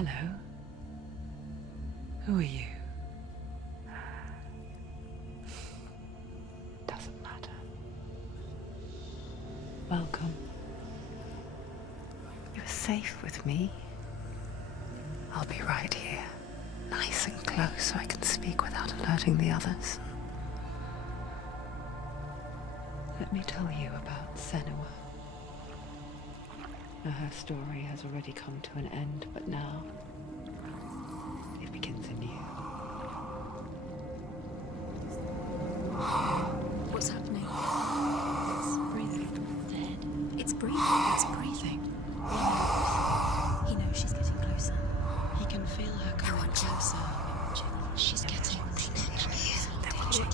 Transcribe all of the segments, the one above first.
Hello. Who are you? Doesn't matter. Welcome. You're safe with me. I'll be right here, nice and close so I can speak without alerting the others. Let me tell you about Senua. Now, her story has already come to an end, but now it begins anew. What's happening? It's breathing. Dead. It's breathing. It's breathing. He knows she's getting closer. He can feel her coming closer. She's getting closer. They're watching.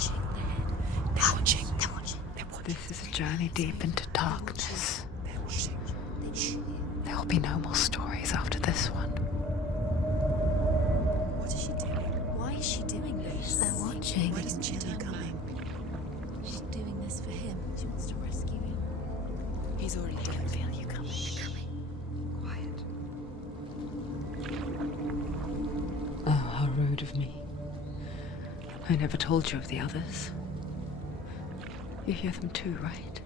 They're watching. They're watching. This is a journey deep into darkness. There will be no more stories after this one. What is she doing? Why is she doing this? They're watching. Why doesn't she turn back? She's doing this for him. She wants to rescue him. He's already dead. I feel you coming. Quiet. Oh, how rude of me. I never told you of the others. You hear them too, right?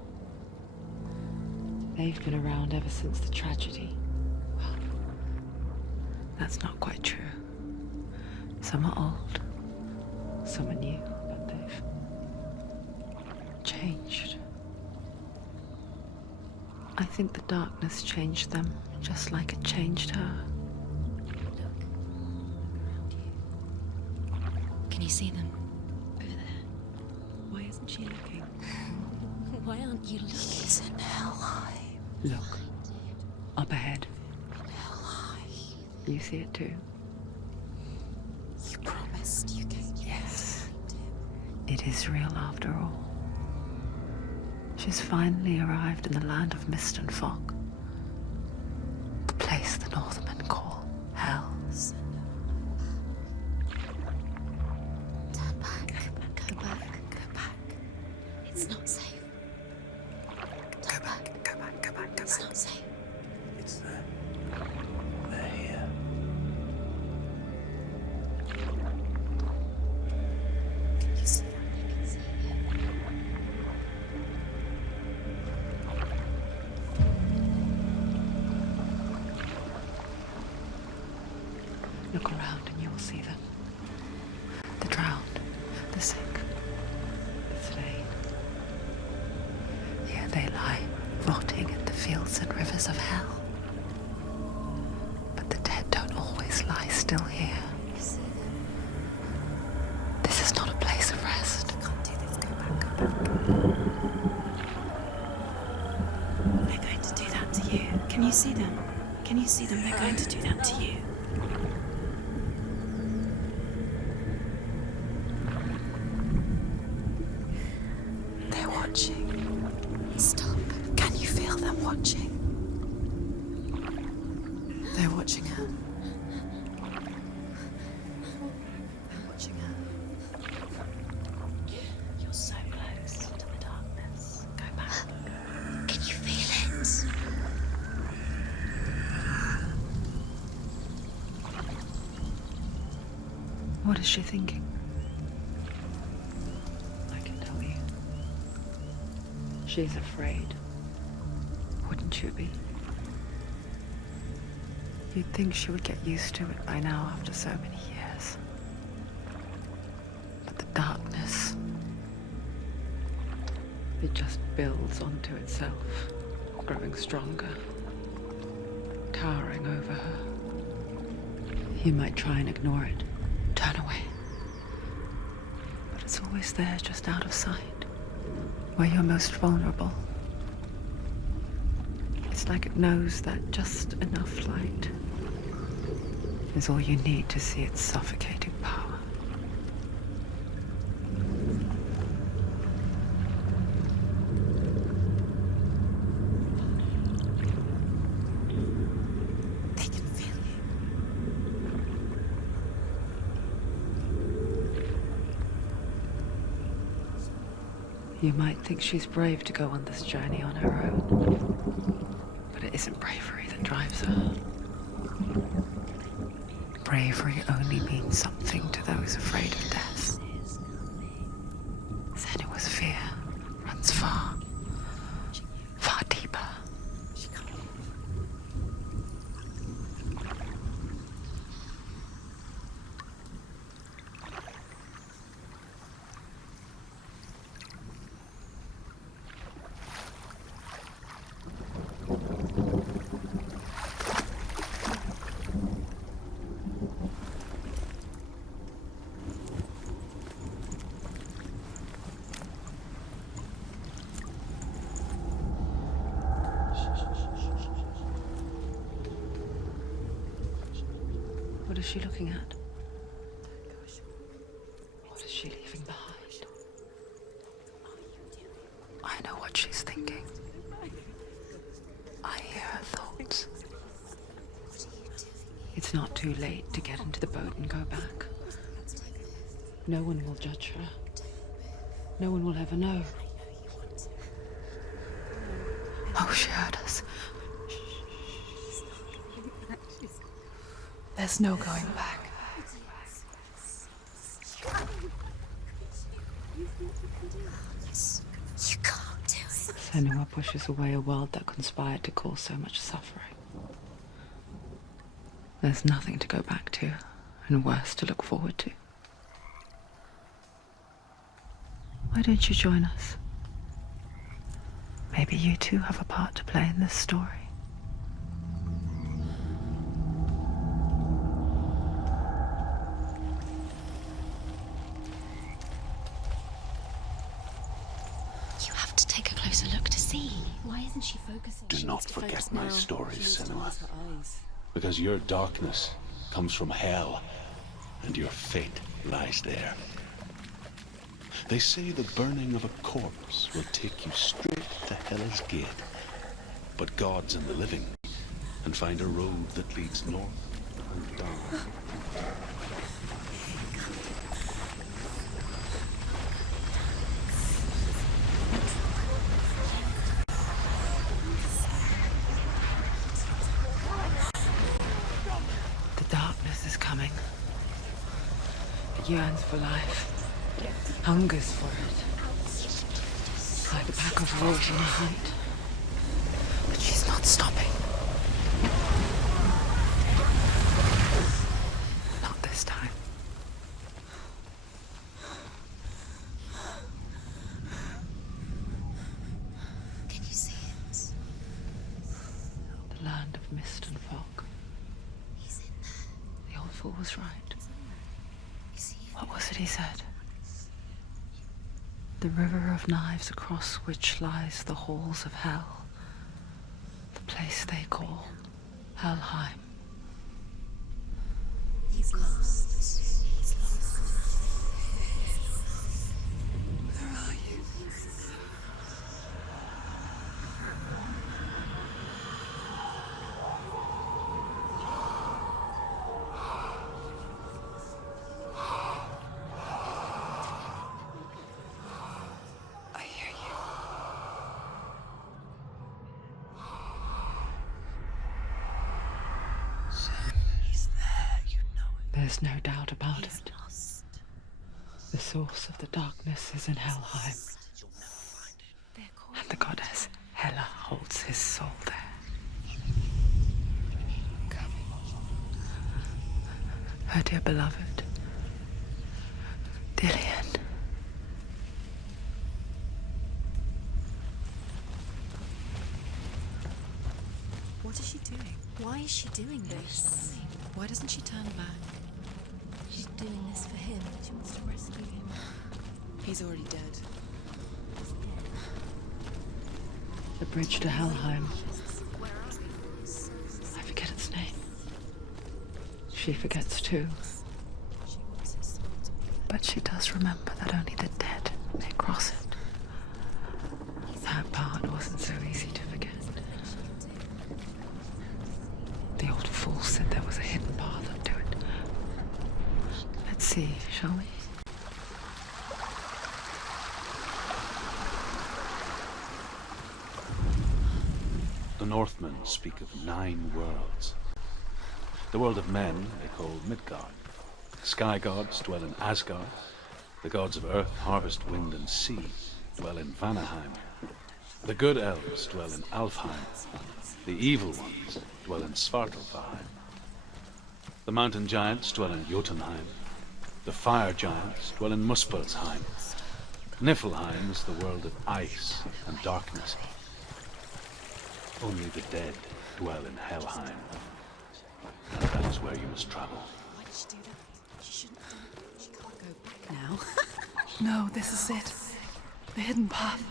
They've been around ever since the tragedy. Well, that's not quite true. Some are old, some are new, but they've changed. I think the darkness changed them, just like it changed her. Look. Around you. Can you see them? Over there. Why isn't she looking? Why aren't you looking? He's in Hellblade. Look, up ahead. You see it too? You promised you could. Yes. It is real after all. She's finally arrived in the land of mist and fog. The place the Northmen call Hell. Turn back. Go back. Go back. It's not safe. Go back. It's not safe. It's there. They're here. You see that? They can see it. Look around and you will see them. The drowned, the sick, the slain. Here they lie, rotting in the fields and rivers of hell. But the dead don't always lie still here. You see them. This is not a place of rest. You can't do this. Go back. Go back. They're going to do that to you. Can you see them? Can you see them? They're going to do that to you. They're watching. Stop. Can you feel them watching? They're watching her. They're watching her. You're so close to the darkness. Go back. Can you feel it? What is she thinking? I can tell you. She's afraid. Wouldn't you be? You'd think she would get used to it by now after so many years. But the darkness, it just builds onto itself, growing stronger, towering over her. You might try and ignore it, turn away. But it's always there, just out of sight, where you're most vulnerable. It's like it knows that just enough light is all you need to see its suffocating power. They can feel you. You might think she's brave to go on this journey on her own, but it isn't bravery that drives her. bravery only means something to those afraid of death. Senua's fear runs far, far deeper. What is she looking at? What is she leaving behind? I know what she's thinking. I hear her thoughts. It's not too late to get into the boat and go back. No one will judge her. No one will ever know. Oh, she heard us. There's no going back. You can't do it. Senua pushes away a world that conspired to cause so much suffering. There's nothing to go back to, and worse to look forward to. Why don't you join us? Maybe you too have a part to play in this story. You have to take a closer look to see. Why isn't she focusing? Do She not needs to forget focus my now. stories, She needs to Senua. use her eyes. Because your darkness comes from hell, and your fate lies there. They say the burning of a corpse will take you straight to Hell's gate. But God's in the living, and find a road that leads north and down. The darkness is coming. It yearns for life, hungers for it, like a pack of wolves on a hunt. But she's not stopping. Not this time. Can you see it? The land of mist and fog. He's in there. The old fool was right. You see it? What was it he said? The river of knives across which lies the halls of hell. The place they call Helheim. He's lost. He's lost. Where are you? I hear you. He's there, you know it. There's no doubt about it. Lost. The source of the darkness is in Helheim, They're called. and the goddess Hela holds his soul there. Her dear beloved, Dillian. What is she doing? Why is she doing this? Why doesn't she turn back? She's doing this for him. She wants to rescue him. He's already dead. The bridge to Helheim. I forget its name. She forgets too. She wants his soul to be fed. But she does remember that only the dead may cross it. That part wasn't so easy to forget. The old fool said there was a hidden path up to it. Let's see, shall we? The Northmen speak of 9 worlds. The world of men they call Midgard. Sky gods dwell in Asgard. The gods of earth, harvest, wind, and sea dwell in Vanaheim. The good elves dwell in Alfheim. The evil ones dwell in Svartalfheim. The mountain giants dwell in Jotunheim. The fire giants dwell in Muspelheim. Niflheim is the world of ice and darkness. Only the dead dwell in Helheim. And that is where you must travel. Why did she do that? She shouldn't have done it. She can't go back now. No, this is it. The hidden path.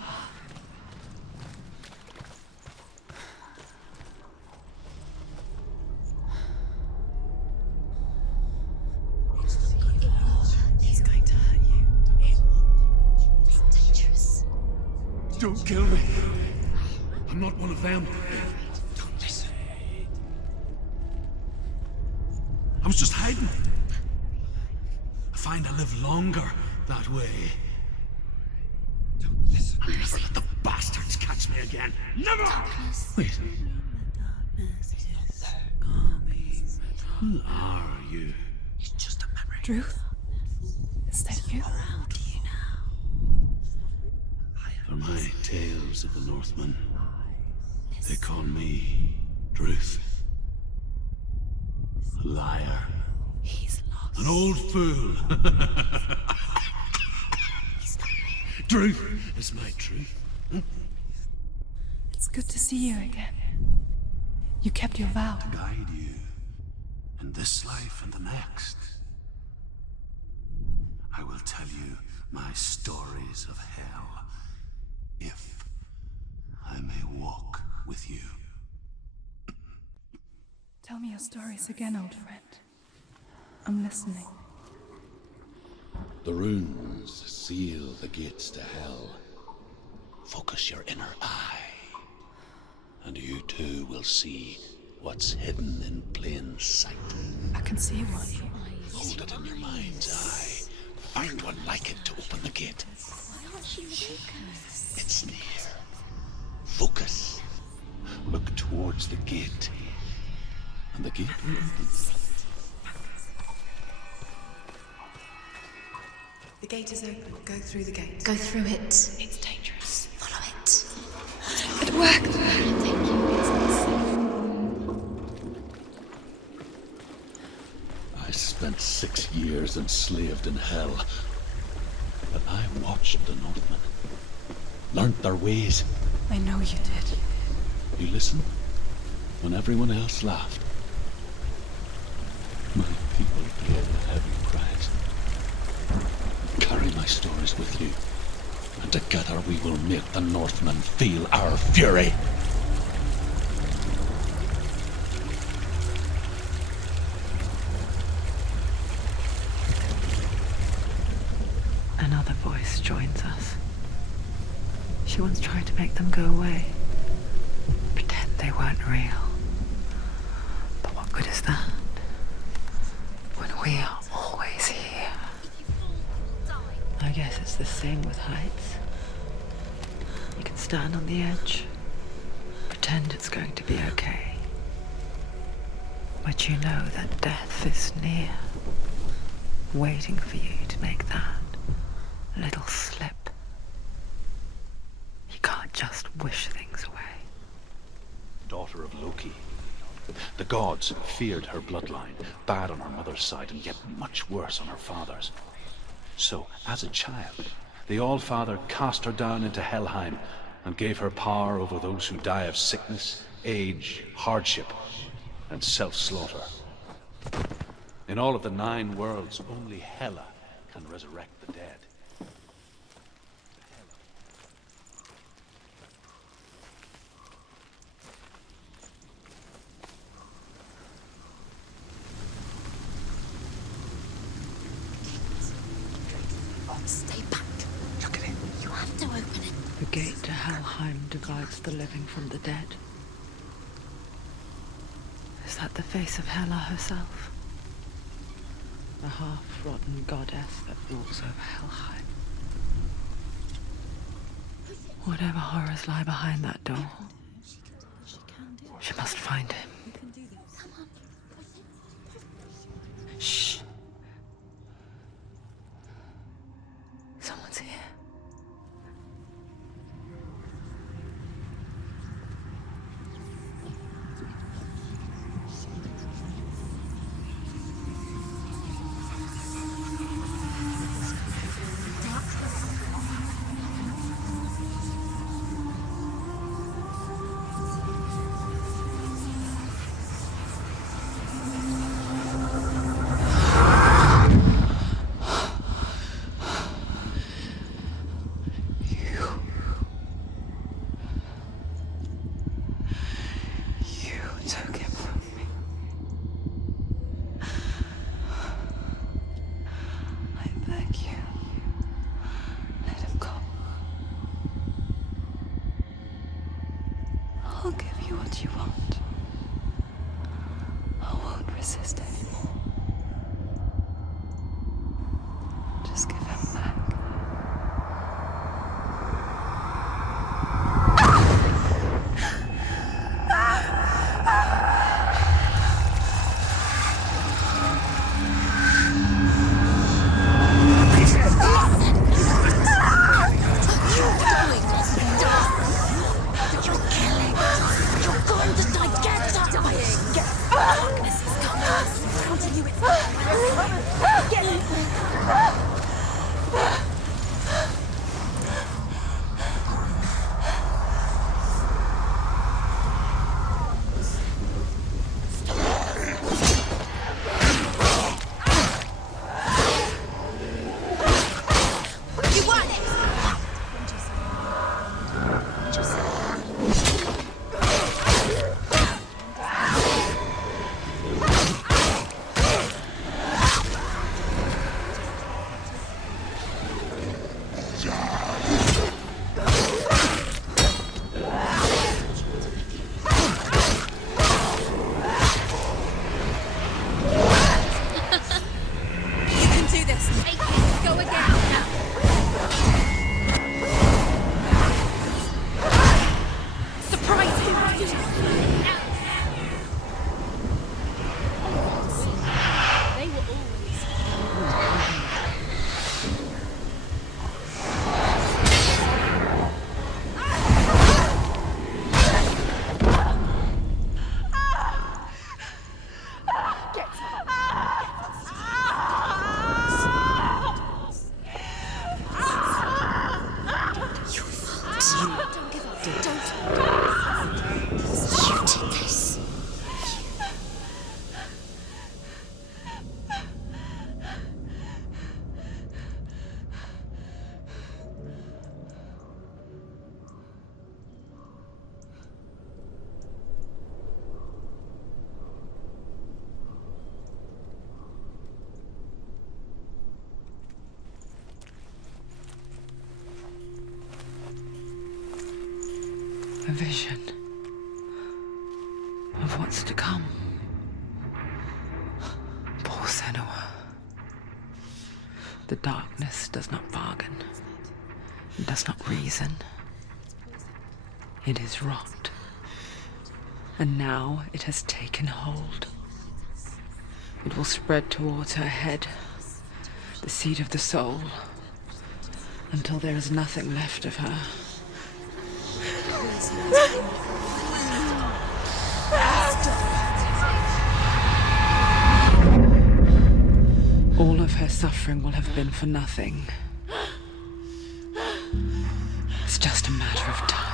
He's going to hurt you. It's dangerous. Don't kill me. I'm not one of them. Don't listen. I was just hiding. I find I live longer that way. Don't listen. I'll never let the bastards catch me again. Never! Wait. Who are you? It's just a memory. Truth? Is that you? Around you now. For my tales of the Northmen, they call me Druth. A liar. He's lost. An old fool. Truth is my truth. It's good to see you again. You kept your vow. Guide you in this life and the next. I will tell you my stories of hell, if I may walk with you. Tell me your stories again, old friend. I'm listening. The runes seal the gates to hell. Focus your inner eye, and you too will see what's hidden in plain sight. I can see one. Hold it in your mind's eye. Find one like it to open the gate. It's near. Focus. Look towards the gate, and the gate will open. The gate is open. Go through the gate. Go through it. It's dangerous. Follow it. It worked! Thank you. I spent 6 years enslaved in hell, but I watched the Northmen, learnt their ways. I know you did. You listened when everyone else laughed. My people paid a heavy price. Carry my stories with you, and together we will make the Northmen feel our fury. Another voice joins us. She once tried to make them go away. Pretend they weren't real. But what good is that? When we are always here. I guess it's the same with heights. You can stand on the edge, pretend it's going to be okay. But you know that death is near, waiting for you to make that little slip. You can't just wish things away. Daughter of Loki. The gods feared her bloodline, bad on her mother's side, and yet much worse on her father's. So, as a child, the All-Father cast her down into Helheim and gave her power over those who die of sickness, age, hardship, and self-slaughter. In all of the 9 worlds, only Hela can resurrect the dead. Stay back. Look at it. You have to open it. The gate to Helheim divides the living from the dead. Is that the face of Hela herself? A half-rotten goddess that rules over Helheim. Whatever horrors lie behind that door, she must find him. Someone's here. I'll give you what you want. I won't resist anymore. Just give him back. A vision of what's to come. Poor Senua. The darkness does not bargain. It does not reason. It is rot. And now it has taken hold. It will spread towards her head, the seat of the soul, until there is nothing left of her. All of her suffering will have been for nothing. It's just a matter of time.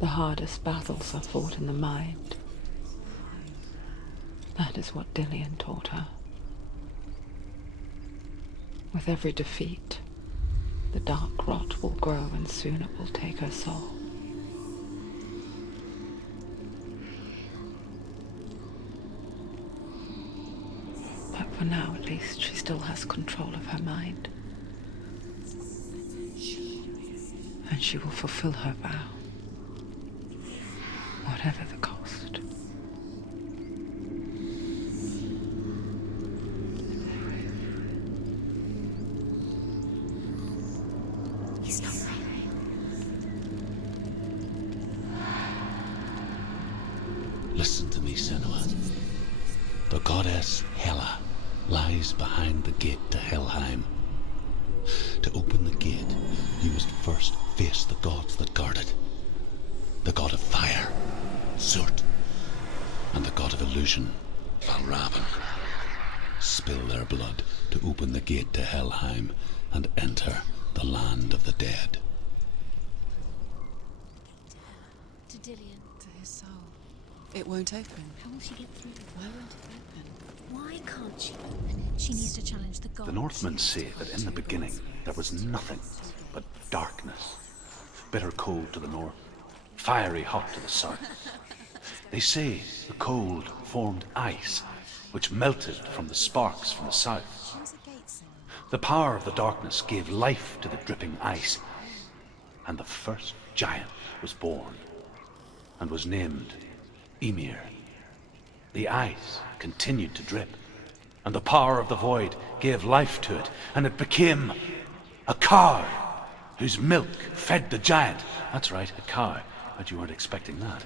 The hardest battles are fought in the mind. That is what Dillian taught her. With every defeat, the dark rot will grow and soon it will take her soul. For now, at least, she still has control of her mind. And she will fulfill her vow, whatever the cost. He's not right. Listen to me, Senua. The goddess Hela lies behind the gate to Helheim. To open the gate, you must first face the gods that guard it. The god of fire, Surt, and the god of illusion, Valravan. Spill their blood to open the gate to Helheim and enter the land of the dead. To Dillian. To his soul. It won't open. How will she get through? Why won't it open? Why can't she open it? She needs to challenge the gods. The Northmen say that in the beginning there was nothing but darkness. Bitter cold to the north, fiery hot to the south. They say the cold formed ice, which melted from the sparks from the south. Use a gate, Senua. The power of the darkness gave life to the dripping ice, and the first giant was born, and was named Ymir. The ice continued to drip, and the power of the void gave life to it, and it became a cow, whose milk fed the giant. That's right, a cow, but you weren't expecting that.